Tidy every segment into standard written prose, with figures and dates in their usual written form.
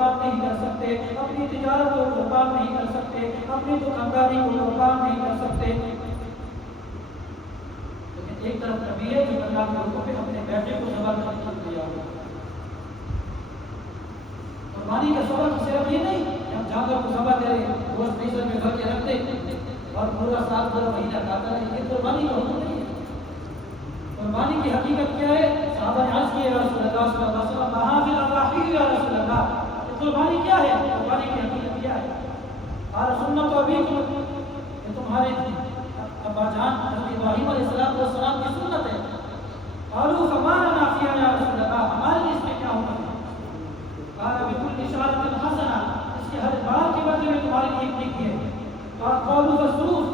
قربان نہیں کر سکتے، اپنی تجارت کو قربان نہیں کر سکتے، اپنی دکانداری کو قربان نہیں کر سکتے، لیکن ایک طرف نبی ہے جو اللہ کے حکم پہ اپنے بیٹے کو ذبح کرنے کے لیے تیار ہو۔ قربانی کا سبب صرف یہ نہیں کہ ہم جانور کو ذبح کریں، گوشت فریزر میں بھر کے رکھ دیں اور پورا سال پورا مہینہ کھاتا رہے، یہ قربانی کا حکم نہیں ہے۔ قربانی کی حقیقت کیا ہے؟ صحابہ نے عرض کیا یا رسول اللہ صلی اللہ علیہ وسلم کہاں فی الاضاحی یا رسول اللہ، قربانی کیا ہے؟ قربانی کی حقیقت کیا ہے؟ قال سنت ابیکم، یہ تمہارے ابا جان حضرت ابراہیم علیہ السلام کی سنت ہے۔ قالوا فما لنا فیہا یا رسول اللہ، ہمارے لیے اس میں کیا حکم ہے؟ قال بکل اشارۃ حسنہ، اس کے ہر بار کے بدلے میں تمہارے لیے ایک نیکی ہے۔ قالوا فالصوف،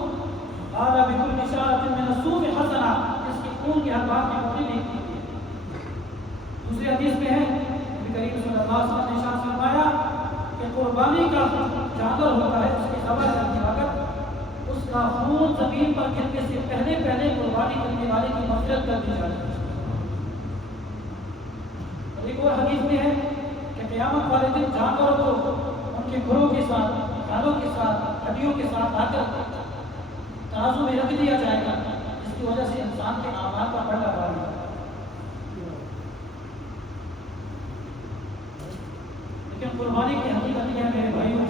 قال بكل اشارۃ من الصوف حسنہ، اس کی خون کے ہر بات میں بڑی نیکی ہے۔ دوسری حدیث میں ہے نبی کریم صلی اللہ علیہ وسلم نے ارشاد فرمایا کہ قربانی کا جانور ہوتا ہے، اس کی ذبح کرنے کے وقت اس کا خون زمین پر گرنے سے پہلے قربانی کرنے والے کی مغفرت کر دی جاتی ہے۔ اور ایک اور حدیث میں ہے کہ قیامت والے دن جانوروں کو ان کے گھروں کے ساتھ، کھالوں کے ساتھ، ہڈیوں کے ساتھ آ کر ترازو میں رکھ دیا جائے گا، جس کی وجہ سے انسان کے اعمال کا پلڑا بھاری ہے۔ لیکن قربانی کی حقیقت یہ ہے میرے بھائیوں،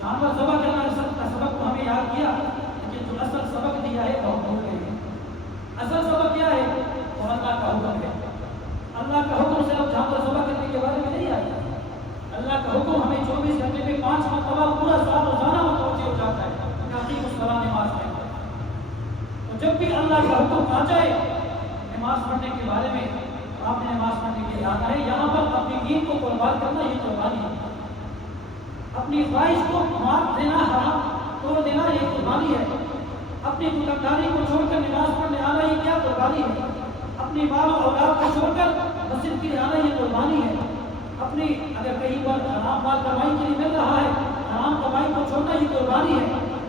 جانور ذبح کرنا کا سبق تو ہمیں یاد کیا، لیکن جو اصل سبق دیا ہے وہ بھول گئے۔ اصل سبق کیا ہے؟ وہ اللہ کا حکم ہے۔ اللہ کا حکم صرف جانور ذبح کرنے کے بارے میں نہیں آیا، اللہ کا حکم ہمیں 24 گھنٹے میں 5 مرتبہ پورا سال روزانہ متوجہ ہو جاتا ہے کہ الصلاۃ نماز پڑھیں۔ تو جب بھی اللہ کا حکم آ جائے نماز پڑھنے کے بارے میں، آپ نے نماز پڑھنے کے لیے آنا ہے، یہاں پر اپنی دین کو قربان کرنا یہ قربانی ہے۔ اپنی خواہش کو مار دینا، حرام توڑ دینا یہ قربانی ہے۔ اپنی دکانداری کو چھوڑ کر نماز پڑھنے آنا یہ کیا قربانی ہے۔ اپنی مال و اولاد کو چھوڑ کر مسجد کے لیے آنا یہ قربانی ہے۔ اپنی اگر کہیں پر حرام مال کمائی کے لیے مل رہا ہے، حرام کمائی کو چھوڑنا یہ قربانی ہے۔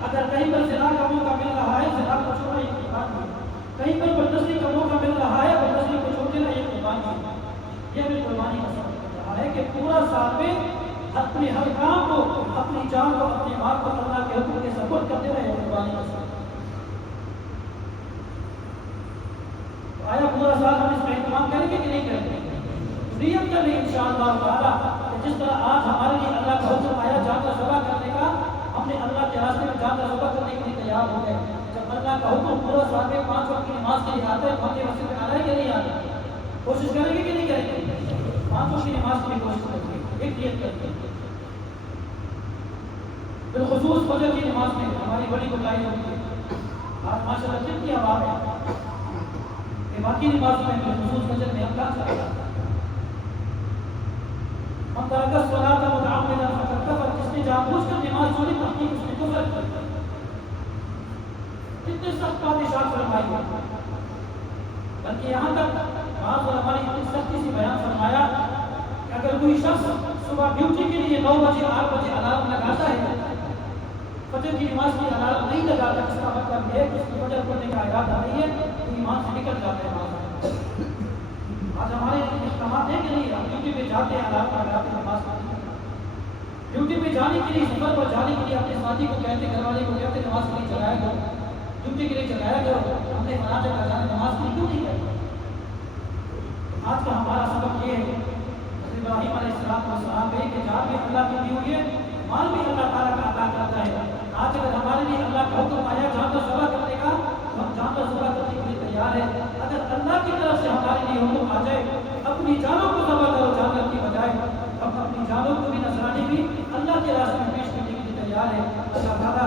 اگر کہیں پر زنا کا موقع مل رہا ہے، زنا کو چھوڑنا یہ قربانی ہے۔ کہیں پر بدنصیبی کا موقع مل رہا ہے، بدنصیبی کو چھوڑ دینا یہ قربانی ہے۔ یہ بھی قربانی کا سبب بن رہا ہے کہ پورا سال میں اپنے ہر کام کو، اپنی جان کو، اپنے مال کو اللہ کے حکم کے سپرد کرتے رہے، قربانی کا سبب۔ تو آیا پورا سال ہم اس کا اہتمام کریں گے کہ نہیں کریں گے؟ نیت کر لیں انشاءاللہ تعالیٰ کہ جس طرح آج ہمارے لیے اللہ کا حکم آیا جانور ذبح کرنے کا، ہم نے اللہ کے راستے میں جانور ذبح کرنے کے لیے تیار ہو گئے۔ جب اللہ کا حکم پورا سال میں 5 وقت کی نماز کے لیے آتا ہے، ہم نے مسجد میں آنا ہے کہ نہیں آنا؟ کوشش کریں گے کہ نہیں کریں گے؟ 5 وقت کی نماز کے لیے کوشش کریں گے، ایک نیت کریں گے۔ بالخصوص فجر کی نماز میں ہماری بڑی کوتاہی ہوتی ہے۔ آج ماشاءاللہ کتنی آواز ہے، باقی نماز میں بالخصوص فجر میں ہم کہاں چلا جاتا ہے۔ من ترک الصلاۃ متعمدا فقد کفر، جس نے جان بوجھ کر نماز چھوڑی تحقیق اس نے کفر کیا۔ اتنے سخت بات ارشاد فرمائی ہے، بلکہ یہاں تک بعض علماء نے اتنی سختی سے بیان فرمایا کہ اگر کوئی شخص صبح ڈیوٹی کے لیے 9 بجے 8 بجے الارم لگاتا ہے، فجر کی نماز کی الارم نہیں لگاتا، اس کا مطلب یہ ہے کہ اس کی فجر پڑھنے کا ارادہ نہیں ہے، تو ایمان سے نکل جاتا ہے۔ آج ہمارے اجتماعات ہیں کہ نہیں؟ ہم ڈیوٹی پہ جاتے ہیں، الارم لگاتے ہیں، نماز پڑھتے ہیں۔ ڈیوٹی پہ جانے کے لیے، سفر پر جانے کے لیے اپنے ساتھی کو کہتے ہیں، گھر والے کو کہتے ہیں نماز کے لیے جگایا کرو، ڈیوٹی کے لیے جگایا کرو، ہم نے فلاں جگہ جانا، نماز کے لیے کیوں نہیں کرتے؟ آج کا ہمارا سبق یہ ہے، حضرت ابراہیم علیہ السلام کہے کہ جان بھی اللہ کی دی ہوئی ہے، مال بھی اللہ تعالیٰ کا عطا کرتا ہے۔ آج اگر ہمارے لیے اللہ کا حکم آیا جانور ذبح کرنے کا، تو ہم جانور ذبح کرنے کے لیے تیار ہیں۔ اگر اللہ کی طرف سے ہمارے لیے حکم آ جائے اپنی جانوں کو ذبح کرو جانور کی بجائے، ہم اپنی جانوں کو بھی نذرانے بھی اللہ کے راستے میں پیش کرنے کے لیے تیار ہیں۔ اللہ تعالیٰ